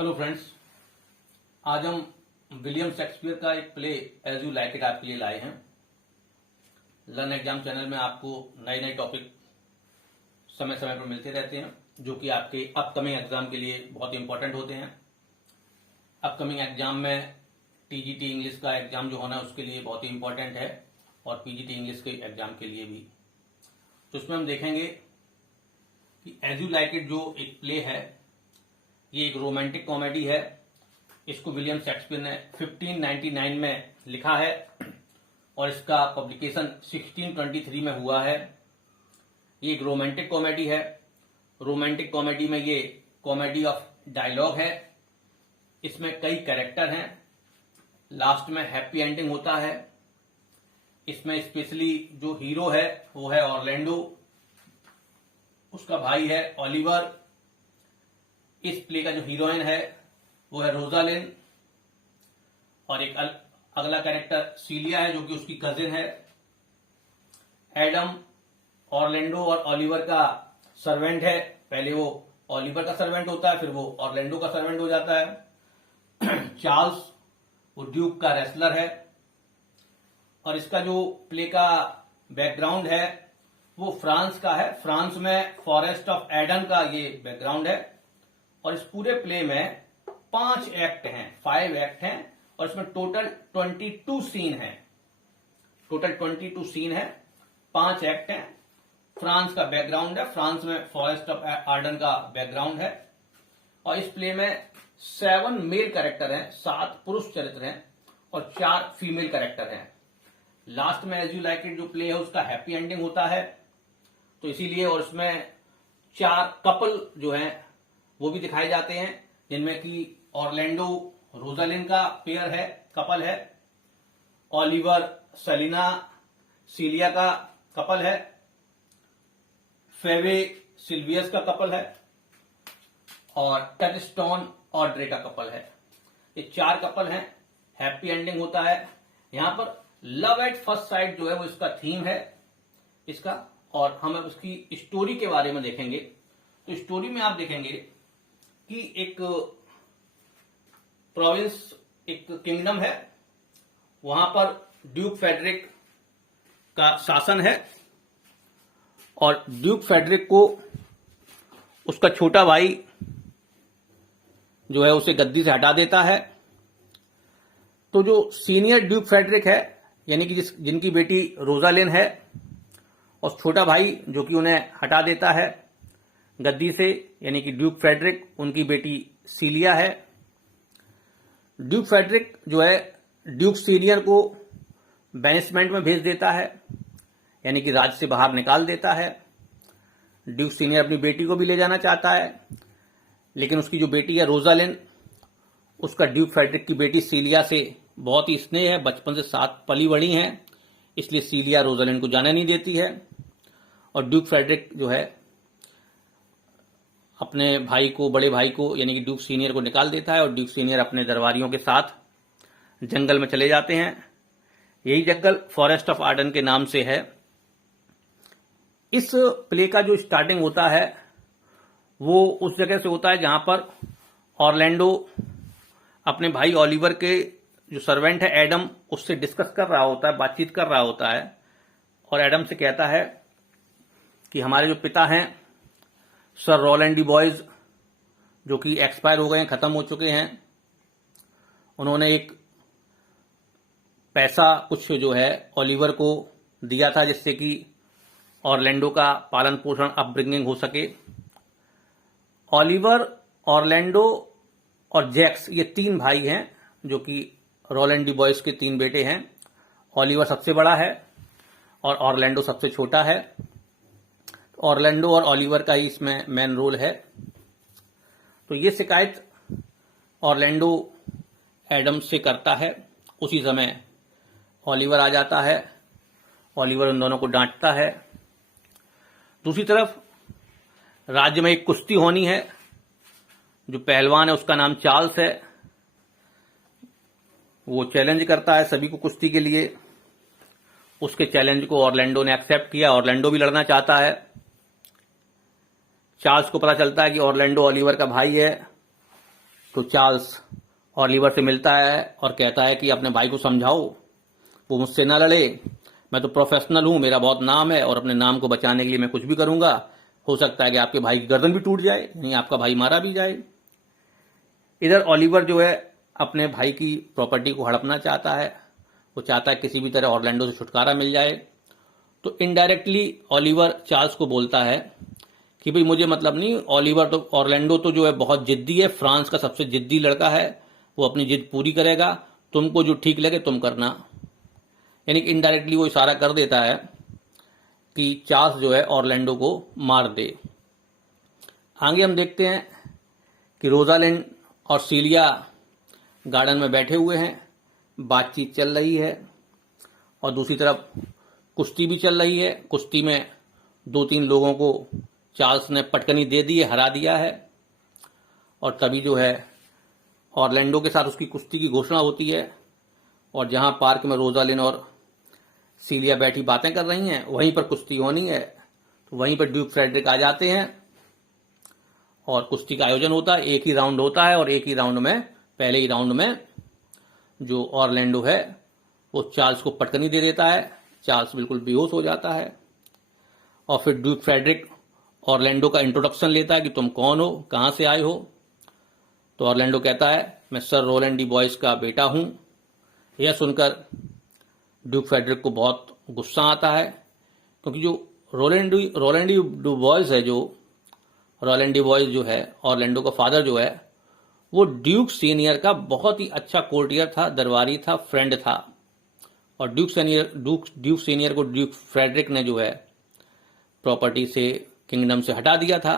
Hello friends, आज हम William Shakespeare का एक play as you like it आपके लिए लाए हैं। लर्न एग्जाम चैनल में आपको नए नए टॉपिक समय समय पर मिलते रहते हैं जो कि आपके अपकमिंग एग्जाम के लिए बहुत इंपॉर्टेंट होते हैं। अपकमिंग एग्जाम में टीजीटी इंग्लिश का एग्जाम जो होना है उसके लिए बहुत ही इंपॉर्टेंट है और पीजीटी इंग्लिश के एग्जाम के लिए भी। तो इसमें हम देखेंगे कि एज यू लाइक इट जो एक प्ले है, ये एक रोमांटिक कॉमेडी है। इसको विलियम शेक्सपियर ने 1599 में लिखा है और इसका पब्लिकेशन 1623 में हुआ है। ये एक रोमांटिक कॉमेडी है। रोमांटिक कॉमेडी में ये कॉमेडी ऑफ डायलॉग है। इसमें कई कैरेक्टर हैं। लास्ट में हैप्पी एंडिंग होता है। इसमें स्पेशली जो हीरो है वो है ऑरलैंडो, उसका भाई है ओलिवर। इस प्ले का जो हीरोइन है वो है रोजालिन और एक अगला कैरेक्टर सीलिया है जो कि उसकी कजिन है। एडम ऑरलैंडो और ओलिवर का सर्वेंट है। पहले वो ओलिवर का सर्वेंट होता है, फिर वो ऑरलैंडो का सर्वेंट हो जाता है। चार्ल्स वो ड्यूक का रेसलर है। और इसका जो प्ले का बैकग्राउंड है वो फ्रांस का है। फ्रांस में फॉरेस्ट ऑफ एडन का ये बैकग्राउंड है। और इस पूरे प्ले में 5 एक्ट हैं, 5 एक्ट हैं और इसमें टोटल 22 सीन है। टोटल 22 सीन है, 5 एक्ट हैं। फ्रांस का बैकग्राउंड है। फ्रांस में फॉरेस्ट ऑफ आर्डन का बैकग्राउंड है। और इस प्ले में 7 मेल कैरेक्टर हैं, 7 पुरुष चरित्र हैं और 4 फीमेल कैरेक्टर हैं। लास्ट में एज यू लाइक इट जो प्ले है उसका हैप्पी एंडिंग होता है, तो इसीलिए और इसमें 4 कपल जो हैं वो भी दिखाए जाते हैं, जिनमें कि ऑरलैंडो रोजालिन का पेयर है, कपल है। ओलिवर सेलिना सीलिया का कपल है। फेवे सिल्वियस का कपल है और टचस्टोन ऑड्रे का कपल है। ये 4 कपल हैं। हैप्पी एंडिंग होता है। यहां पर लव एट फर्स्ट साइट जो है वो इसका थीम है इसका। और हम अब उसकी स्टोरी के बारे में देखेंगे। तो स्टोरी में आप देखेंगे कि एक प्रोविंस, एक किंगडम है, वहां पर ड्यूक फेडरिक का शासन है और ड्यूक फेडरिक को उसका छोटा भाई जो है उसे गद्दी से हटा देता है। तो जो सीनियर ड्यूक फेडरिक है, यानी कि जिनकी बेटी रोजालिन है, और छोटा भाई जो कि उन्हें हटा देता है गद्दी से, यानी कि ड्यूक फेडरिक, उनकी बेटी सीलिया है। ड्यूक फेडरिक जो है ड्यूक सीनियर को बैनिशमेंट में भेज देता है, यानी कि राज्य से बाहर निकाल देता है। ड्यूक सीनियर अपनी बेटी को भी ले जाना चाहता है, लेकिन उसकी जो बेटी है रोजालिन, उसका ड्यूक फेडरिक की बेटी सीलिया से बहुत ही स्नेह है, बचपन से साथ पली बड़ी हैं, इसलिए सीलिया रोजालिन को जाने नहीं देती है। और ड्यूक फेडरिक जो है अपने भाई को, बड़े भाई को, यानी कि ड्यूक सीनियर को निकाल देता है और ड्यूक सीनियर अपने दरबारियों के साथ जंगल में चले जाते हैं। यही जंगल फॉरेस्ट ऑफ आर्डन के नाम से है। इस प्ले का जो स्टार्टिंग होता है वो उस जगह से होता है जहां पर ऑरलैंडो अपने भाई ओलिवर के जो सर्वेंट है एडम, उससे डिस्कस कर रहा होता है, बातचीत कर रहा होता है। और एडम से कहता है कि हमारे जो पिता हैं सर रोलैंड डी बॉयज, जो कि एक्सपायर हो गए हैं, खत्म हो चुके हैं, उन्होंने एक पैसा कुछ जो है ओलिवर को दिया था जिससे कि ऑरलैंडो का पालन पोषण अपब्रिंगिंग हो सके। ओलिवर, ऑरलैंडो और जैक्स, ये 3 भाई हैं जो कि रोलैंड डी बॉयज के 3 बेटे हैं। ओलिवर सबसे बड़ा है और ऑरलैंडो सबसे छोटा है। ऑरलैंडो और ओलिवर का ही इसमें मेन रोल है। तो ये शिकायत ऑरलैंडो एडम से करता है। उसी समय ओलिवर आ जाता है। ओलिवर उन दोनों को डांटता है। दूसरी तरफ राज्य में एक कुश्ती होनी है। जो पहलवान है उसका नाम चार्ल्स है। वो चैलेंज करता है सभी को कुश्ती के लिए। उसके चैलेंज को ऑरलैंडो ने एक्सेप्ट किया। ऑरलैंडो भी लड़ना चाहता है। चार्ल्स को पता चलता है कि ऑरलैंडो ओलिवर का भाई है तो चार्ल्स ओलिवर से मिलता है और कहता है कि अपने भाई को समझाओ, वो मुझसे ना लड़े, मैं तो प्रोफेशनल हूँ, मेरा बहुत नाम है और अपने नाम को बचाने के लिए मैं कुछ भी करूँगा। हो सकता है कि आपके भाई की गर्दन भी टूट जाए, यानी आपका भाई मारा भी जाए। इधर ओलिवर जो है अपने भाई की प्रॉपर्टी को हड़पना चाहता है, वो चाहता है किसी भी तरह ऑरलैंडो से छुटकारा मिल जाए। तो इनडायरेक्टली ओलिवर चार्ल्स को बोलता है कि भाई मुझे मतलब नहीं, ऑरलैंडो तो जो है बहुत जिद्दी है, फ्रांस का सबसे जिद्दी लड़का है, वो अपनी जिद पूरी करेगा, तुमको जो ठीक लगे तुम करना। यानी कि इनडायरेक्टली वो इशारा कर देता है कि चार्ल्स जो है ऑरलैंडो को मार दे। आगे हम देखते हैं कि रोजालिंड और सीलिया गार्डन में बैठे हुए हैं, बातचीत चल रही है और दूसरी तरफ कुश्ती भी चल रही है। कुश्ती में 2-3 लोगों को चार्ल्स ने पटकनी दे दी है, हरा दिया है। और तभी जो है ऑरलैंडो के साथ उसकी कुश्ती की घोषणा होती है और जहां पार्क में रोजालिन और सीलिया बैठी बातें कर रही हैं, वहीं पर कुश्ती होनी है। तो वहीं पर ड्यूक फ्रेडरिक आ जाते हैं और कुश्ती का आयोजन होता है। एक ही राउंड होता है और एक ही राउंड में, पहले ही राउंड में जो ऑरलैंडो है वो चार्ल्स को पटकनी दे देता है। चार्ल्स बिल्कुल बेहोश हो जाता है और फिर ड्यूक फ्रेडरिक ऑरलैंडो का इंट्रोडक्शन लेता है कि तुम कौन हो, कहां से आए हो। तो ऑरलैंडो कहता है मैं सर रोलैंड डी बॉयस का बेटा हूं। यह सुनकर ड्यूक फ्रेडरिक को बहुत गुस्सा आता है, क्योंकि जो रोलैंड डी बॉयस है, जो रोलैंड डी बॉयस जो है ऑरलैंडो का फादर जो है, वो ड्यूक सीनियर का बहुत ही अच्छा कोर्टियर था, दरबारी था, फ्रेंड था। और ड्यूक सीनियर को ड्यूक फ्रेडरिक ने जो है प्रॉपर्टी से, किंगडम से हटा दिया था।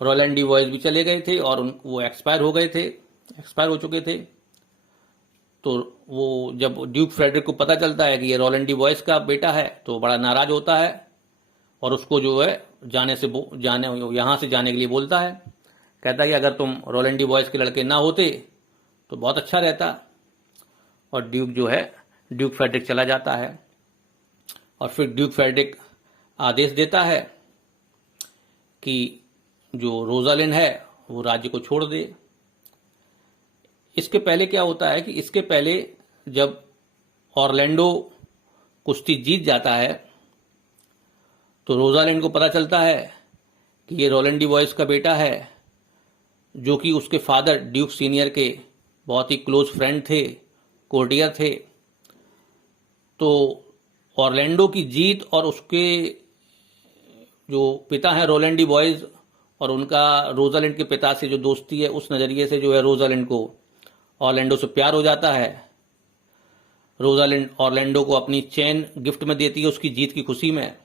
रोलैंड डी बॉयस भी चले गए थे और वो एक्सपायर हो चुके थे। तो वो जब ड्यूक फ्रेडरिक को पता चलता है कि ये रोलैंड डी बॉयस का बेटा है, तो बड़ा नाराज होता है और उसको जो है यहाँ से जाने के लिए बोलता है। कहता है कि अगर तुम रोलैंड डी बॉयस के लड़के ना होते तो बहुत अच्छा रहता। और ड्यूक फ्रेडरिक चला जाता है और फिर ड्यूक फ्रेडरिक आदेश देता है कि जो रोजालिन है वो राज्य को छोड़ दे। इसके पहले क्या होता है कि इसके पहले जब ऑरलैंडो कुश्ती जीत जाता है तो रोजालिंड को पता चलता है कि ये रोलैंड डी बॉयस का बेटा है, जो कि उसके फादर ड्यूक सीनियर के बहुत ही क्लोज फ्रेंड थे, कोर्टियर थे। तो ऑरलैंडो की जीत और उसके जो पिता हैं रोलैंड डी बॉयस और उनका रोजालिंड के पिता से जो दोस्ती है, उस नज़रिए से जो है रोजालिंड को ऑरलैंडो से प्यार हो जाता है। रोजालिंड ऑरलैंडो को अपनी चेन गिफ्ट में देती है उसकी जीत की खुशी में,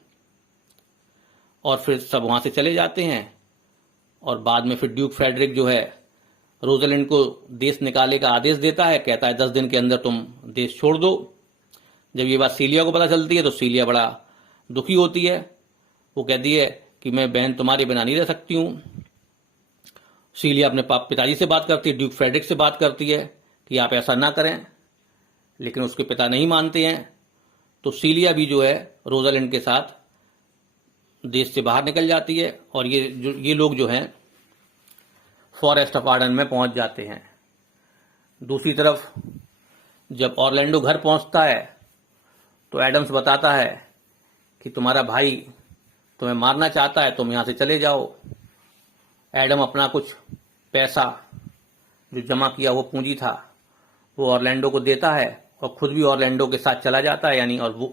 और फिर सब वहां से चले जाते हैं। और बाद में फिर ड्यूक फ्रेडरिक जो है रोजालिंड को देश निकाले का आदेश देता है, कहता है 10 दिन के अंदर तुम देश छोड़ दो। जब ये बात सीलिया को पता चलती है तो सीलिया बड़ा दुखी होती है। वो कहती है कि मैं बहन तुम्हारे बिना नहीं रह सकती हूँ। सीलिया अपने पिताजी से बात करती है, ड्यूक फ्रेडरिक से बात करती है कि आप ऐसा ना करें, लेकिन उसके पिता नहीं मानते हैं। तो सीलिया भी जो है रोजालिंड के साथ देश से बाहर निकल जाती है और ये लोग जो हैं फॉरेस्ट ऑफ आर्डन में पहुंच जाते हैं। दूसरी तरफ जब ऑरलैंडो घर पहुंचता है तो एडम्स बताता है कि तुम्हारा भाई तुम्हें मारना चाहता है, तुम यहां से चले जाओ। एडम अपना कुछ पैसा जो जमा किया वो पूंजी था वो ऑरलैंडो को देता है और खुद भी ऑरलैंडो के साथ चला जाता है,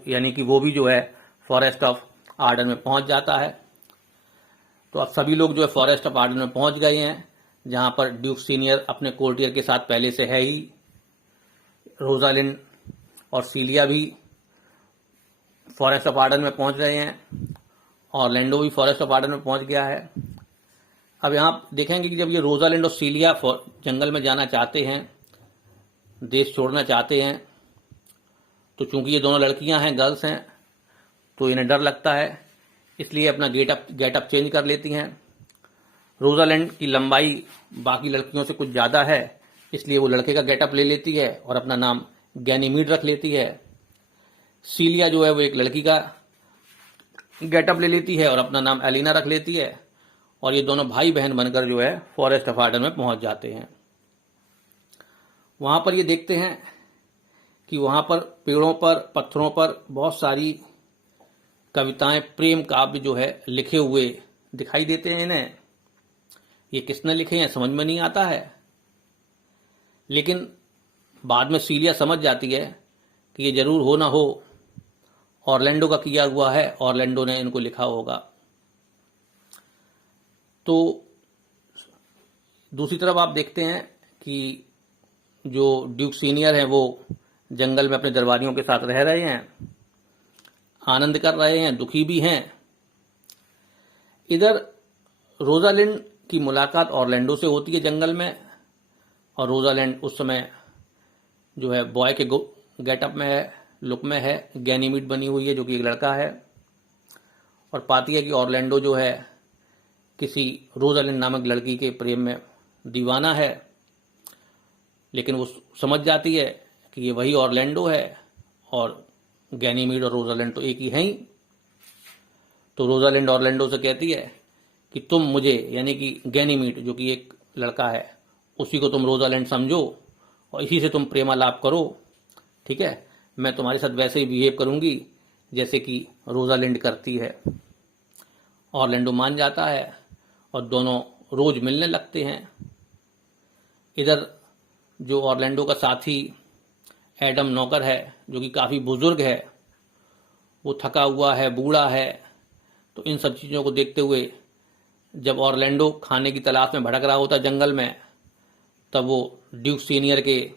यानी कि वो भी जो है फॉरेस्ट ऑफ आर्डन में पहुंच जाता है। तो अब सभी लोग जो है फॉरेस्ट ऑफ आर्डन में पहुंच गए हैं, जहां पर ड्यूक सीनियर अपने कोर्टियर के साथ पहले से है ही। रोजालिंड और सीलिया भी फॉरेस्ट ऑफ आर्डन में पहुंच रहे हैं, ऑरलैंडो भी फॉरेस्ट ऑफ आर्डन में पहुंच गया है। अब यहाँ देखेंगे कि जब ये रोजालिंड और सीलिया जंगल में जाना चाहते हैं, देश छोड़ना चाहते हैं, तो चूंकि ये दोनों लड़कियां हैं, गर्ल्स हैं, तो इन्हें डर लगता है, इसलिए अपना गेटअप चेंज कर लेती हैं। रोजालिंड की लंबाई बाकी लड़कियों से कुछ ज़्यादा है, इसलिए वो लड़के का गेटअप ले लेती है और अपना नाम गैनीमीड रख लेती है। सीलिया जो है वो एक लड़की का गेटअप ले लेती है और अपना नाम एलिना रख लेती है। और ये दोनों भाई बहन बनकर जो है फॉरेस्ट ऑफ आर्डन में पहुंच जाते हैं। वहां पर ये देखते हैं कि वहां पर पेड़ों पर, पत्थरों पर बहुत सारी कविताएं, प्रेम काव्य जो है लिखे हुए दिखाई देते हैं इन्हें। ये किसने लिखे हैं समझ में नहीं आता है, लेकिन बाद में सीलिया समझ जाती है कि ये जरूर हो ना हो ऑरलैंडो का किया हुआ है, ऑरलैंडो ने इनको लिखा होगा। तो दूसरी तरफ आप देखते हैं कि जो ड्यूक सीनियर हैं वो जंगल में अपने दरबारियों के साथ रह रहे हैं, आनंद कर रहे हैं, दुखी भी हैं। इधर रोजालिंड की मुलाकात ऑरलैंडो से होती है जंगल में, और रोजालिंड उस समय जो है बॉय के गेटअप में है, लुक में है, गैनीमीड बनी हुई है जो कि एक लड़का है, और पाती है कि ऑरलैंडो जो है किसी रोजालिंड नामक लड़की के प्रेम में दीवाना है। लेकिन वो समझ जाती है कि ये वही ऑरलैंडो है और गैनीमीड और रोजालिंड तो एक ही हैं ही। तो रोजालिंड ऑरलैंडो से कहती है कि तुम मुझे, यानी कि गैनीमीड जो कि एक लड़का है, उसी को तुम रोजालिंड समझो और इसी से तुम प्रेमालाप करो, ठीक है। मैं तुम्हारे साथ वैसे ही बिहेव करूंगी जैसे कि रोजालिंड करती है। ऑरलैंडो मान जाता है और दोनों रोज मिलने लगते हैं। इधर जो ऑरलैंडो का साथी एडम नौकर है जो कि काफ़ी बुजुर्ग है, वो थका हुआ है, बूढ़ा है। तो इन सब चीज़ों को देखते हुए जब ऑरलैंडो खाने की तलाश में भटक रहा होता है जंगल में, तब वो ड्यूक सीनियर के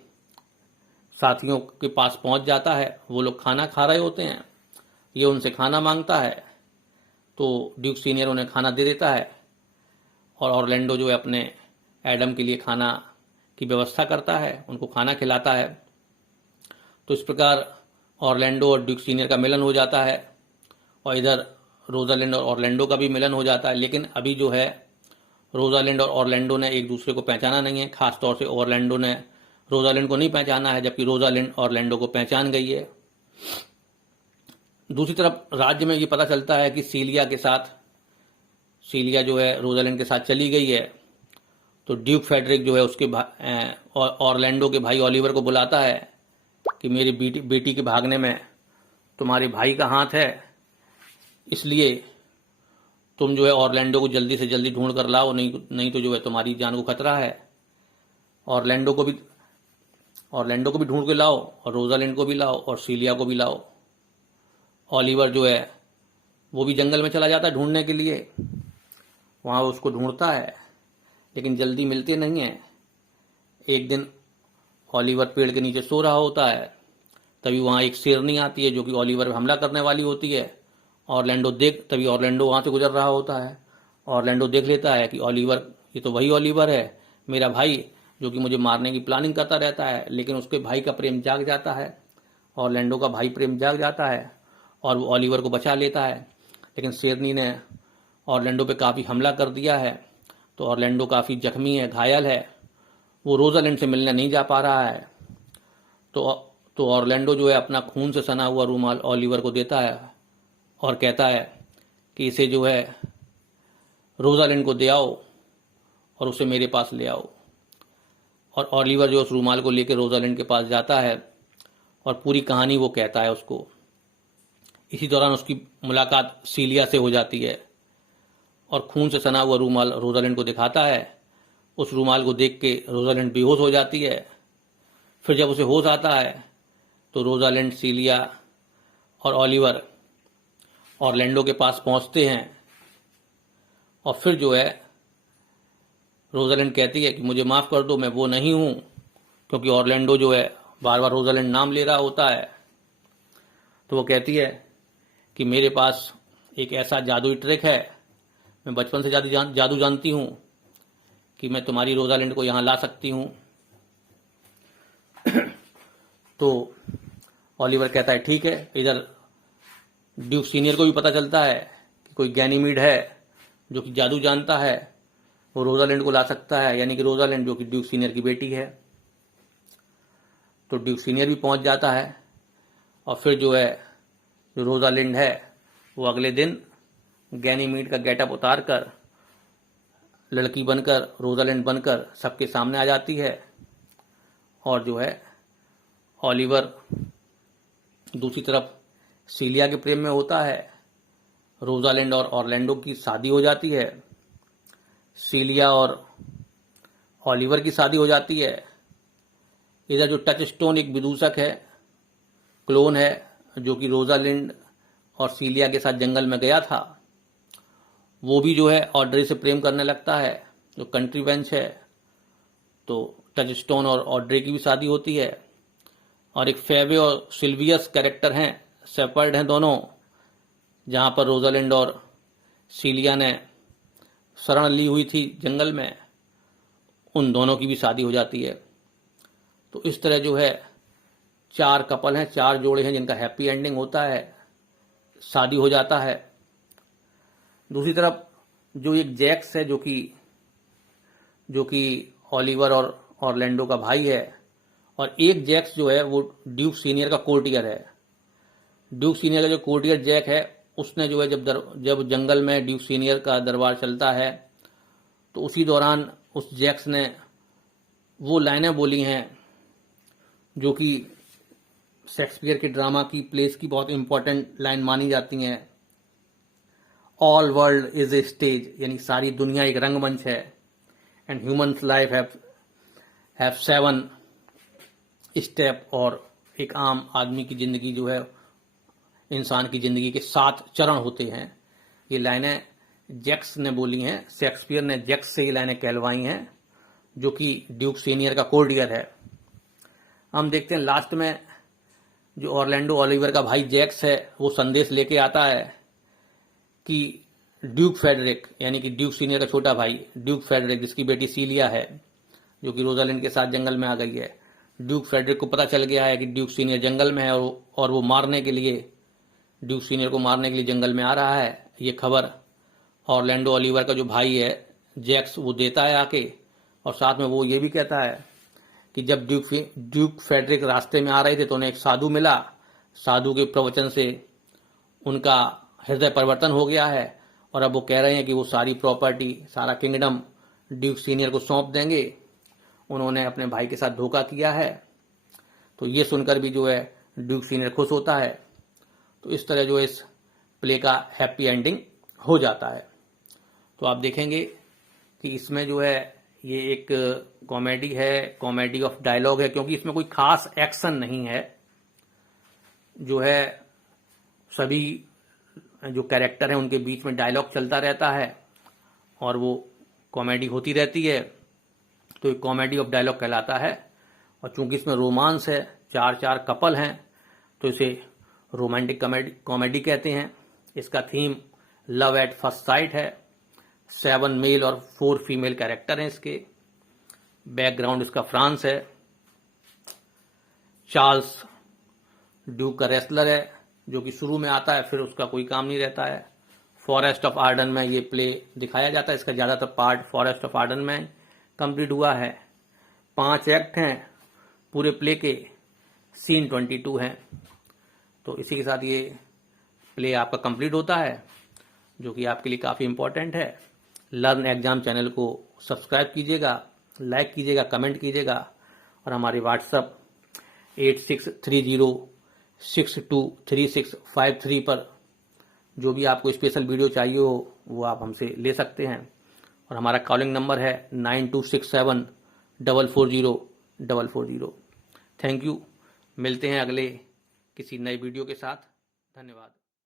साथियों के पास पहुंच जाता है। वो लोग खाना खा रहे होते हैं, ये उनसे खाना मांगता है, तो ड्यूक सीनियर उन्हें खाना दे देता है और ऑरलैंडो जो है अपने एडम के लिए खाना की व्यवस्था करता है, उनको खाना खिलाता है। तो इस प्रकार ऑरलैंडो और ड्यूक सीनियर का मिलन हो जाता है और इधर रोजालिंड और ऑरलैंडो का भी मिलन हो जाता है। लेकिन अभी जो है रोजालिंड और ऑरलैंडो ने एक दूसरे को पहचाना नहीं है, खासतौर से ऑरलैंडो ने रोजालिंड को नहीं पहचाना है, जबकि रोजालिंड ऑरलैंडो को पहचान गई है। दूसरी तरफ राज्य में ये पता चलता है कि सीलिया जो है रोजालिंड के साथ चली गई है। तो ड्यूक फेडरिक जो है उसके ऑरलैंडो के भाई ओलिवर को बुलाता है कि मेरी बेटी के भागने में तुम्हारे भाई का हाथ है, इसलिए तुम जो है ऑरलैंडो को जल्दी से जल्दी ढूंढ कर लाओ, नहीं तो जो है तुम्हारी जान को खतरा है। ऑरलैंडो को भी ढूंढ के लाओ और रोजालिंड को भी लाओ और सीलिया को भी लाओ। ओलिवर जो है वो भी जंगल में चला जाता है ढूंढने के लिए। वहाँ उसको ढूंढता है लेकिन जल्दी मिलते नहीं है। एक दिन ओलिवर पेड़ के नीचे सो रहा होता है, तभी वहाँ एक शेरनी आती है जो कि ओलिवर पर हमला करने वाली होती है। तभी ऑरलैंडो वहाँ से गुजर रहा होता है। ऑरलैंडो देख लेता है कि ओलिवर, ये तो वही ओलिवर है मेरा भाई जो कि मुझे मारने की प्लानिंग करता रहता है। लेकिन उसके भाई का प्रेम जाग जाता है, ऑरलैंडो का भाई प्रेम जाग जाता है और वो ओलिवर को बचा लेता है। लेकिन शेरनी ने ऑरलैंडो पे काफ़ी हमला कर दिया है, तो ऑरलैंडो काफ़ी जख्मी है, घायल है, वो रोजालिंड से मिलने नहीं जा पा रहा है। तो ऑरलैंडो जो है अपना खून से सना हुआ रूमाल ओलिवर को देता है और कहता है कि इसे जो है रोजालिंड को दे आओ और उसे मेरे पास ले आओ। और ओलिवर जो उस रूमाल को लेकर रोजालिंड के पास जाता है और पूरी कहानी वो कहता है उसको। इसी दौरान उसकी मुलाकात सीलिया से हो जाती है और खून से सना हुआ रूमाल रोजालिंड को दिखाता है। उस रूमाल को देख के रोजालिंड बेहोश हो जाती है। फिर जब उसे होश आता है तो रोजालिंड, सीलिया और ओलिवर ऑरलैंडो के पास पहुंचते हैं और फिर जो है रोजालिंड कहती है कि मुझे माफ़ कर दो, मैं वो नहीं हूँ, क्योंकि ऑरलैंडो जो है बार बार रोजालिंड नाम ले रहा होता है। तो वो कहती है कि मेरे पास एक ऐसा जादुई ट्रिक है, मैं बचपन से जादू जानती हूँ कि मैं तुम्हारी रोजालिंड को यहाँ ला सकती हूँ। तो ओलिवर कहता है ठीक है। इधर ड्यूक सीनियर को भी पता चलता है कि कोई गैनीमीड है जो कि जादू जानता है, वो रोजालिंड को ला सकता है, यानी कि रोजालिंड जो कि ड्यूक सीनियर की बेटी है। तो ड्यूक सीनियर भी पहुंच जाता है और फिर जो है जो रोजालिंड है वो अगले दिन गैनीमीड का गेटअप उतार कर लड़की बनकर, रोजालिंड बनकर सबके सामने आ जाती है, और जो है ओलिवर दूसरी तरफ सीलिया के प्रेम में होता है। रोजालिंड और ऑरलैंडो की शादी हो जाती है। सीलिया और ओलिवर की शादी हो जाती है। इधर जो टच स्टोन एक विदूषक है, क्लोन है, जो कि रोजालिंड और सीलिया के साथ जंगल में गया था, वो भी जो है ऑड्रे से प्रेम करने लगता है, जो कंट्री वेंच है। तो टच स्टोन और ऑड्रे की भी शादी होती है। और एक फेबे और सिल्वियस कैरेक्टर हैं, शेपर्ड हैं दोनों, जहाँ पर रोजालिंड और सीलिया ने शरण ली हुई थी जंगल में, उन दोनों की भी शादी हो जाती है। तो इस तरह जो है 4 कपल हैं, 4 जोड़े हैं जिनका हैप्पी एंडिंग होता है, शादी हो जाता है। दूसरी तरफ जो एक जैक्स है, जो कि ओलिवर और ऑरलैंडो का भाई है, और एक जैक्स जो है वो ड्यूक सीनियर का कोर्टियर है। ड्यूक सीनियर का जो कोर्टियर जैक है, उसने जो है जब जंगल में ड्यूक सीनियर का दरबार चलता है, तो उसी दौरान उस जैक्स ने वो लाइनें बोली हैं जो कि शेक्सपियर के ड्रामा की प्लेस की बहुत इंपॉर्टेंट लाइन मानी जाती हैं। All world is a stage, यानी सारी दुनिया एक रंगमंच है। And humans life have 7 step, और एक आम आदमी की जिंदगी जो है, इंसान की जिंदगी के 7 चरण होते हैं। ये लाइनें जैक्स ने बोली हैं, शेक्सपियर ने जैक्स से ये लाइनें कहलवाई हैं, जो कि ड्यूक सीनियर का कोर्टियर है। हम देखते हैं लास्ट में जो ऑरलैंडो ओलिवर का भाई जैक्स है, वो संदेश लेके आता है कि ड्यूक फेडरिक, यानी कि ड्यूक सीनियर का छोटा भाई ड्यूक फेडरिक, जिसकी बेटी सीलिया है, जो कि रोजालिंड के साथ जंगल में आ गई है, ड्यूक फेडरिक को पता चल गया है कि ड्यूक सीनियर जंगल में है, और वो मारने के लिए, ड्यूक सीनियर को मारने के लिए जंगल में आ रहा है। ये खबर ऑरलैंडो ओलिवर का जो भाई है जैक्स, वो देता है आके, और साथ में वो ये भी कहता है कि जब ड्यूक फेडरिक रास्ते में आ रहे थे तो उन्हें एक साधु मिला। साधु के प्रवचन से उनका हृदय परिवर्तन हो गया है, और अब वो कह रहे हैं कि वो सारी प्रॉपर्टी, सारा किंगडम ड्यूक सीनियर को सौंप देंगे। उन्होंने अपने भाई के साथ धोखा किया है। तो ये सुनकर भी जो है ड्यूक सीनियर खुश होता है। तो इस तरह जो इस प्ले का हैप्पी एंडिंग हो जाता है। तो आप देखेंगे कि इसमें जो है ये एक कॉमेडी है, कॉमेडी ऑफ डायलॉग है, क्योंकि इसमें कोई खास एक्शन नहीं है। जो है सभी जो कैरेक्टर हैं उनके बीच में डायलॉग चलता रहता है, और वो कॉमेडी होती रहती है। तो एक कॉमेडी ऑफ डायलॉग कहलाता है। और चूंकि इसमें रोमांस है, 4 कपल हैं, तो इसे रोमांटिक कॉमेडी कहते हैं। इसका theme love at first sight है। 7 मेल और 4 फीमेल कैरेक्टर हैं इसके। बैकग्राउंड इसका फ्रांस है। चार्ल्स ड्यूक का रेसलर है, जो कि शुरू में आता है, फिर उसका कोई काम नहीं रहता है। फॉरेस्ट ऑफ आर्डन में ये प्ले दिखाया जाता है। इसका ज़्यादातर पार्ट फॉरेस्ट ऑफ आर्डन में कंप्लीट हुआ है। 5 एक्ट हैं पूरे प्ले के, सीन 22 हैं। तो इसी के साथ ये प्ले आपका कंप्लीट होता है, जो कि आपके लिए काफ़ी इंपॉर्टेंट है। लर्न एग्जाम चैनल को सब्सक्राइब कीजिएगा, लाइक कीजिएगा, कमेंट कीजिएगा, और हमारे व्हाट्सएप 8630623653 पर जो भी आपको स्पेशल वीडियो चाहिए हो वो आप हमसे ले सकते हैं। और हमारा कॉलिंग नंबर है 9267440440। Thank you. मिलते हैं अगले किसी नए वीडियो के साथ। धन्यवाद।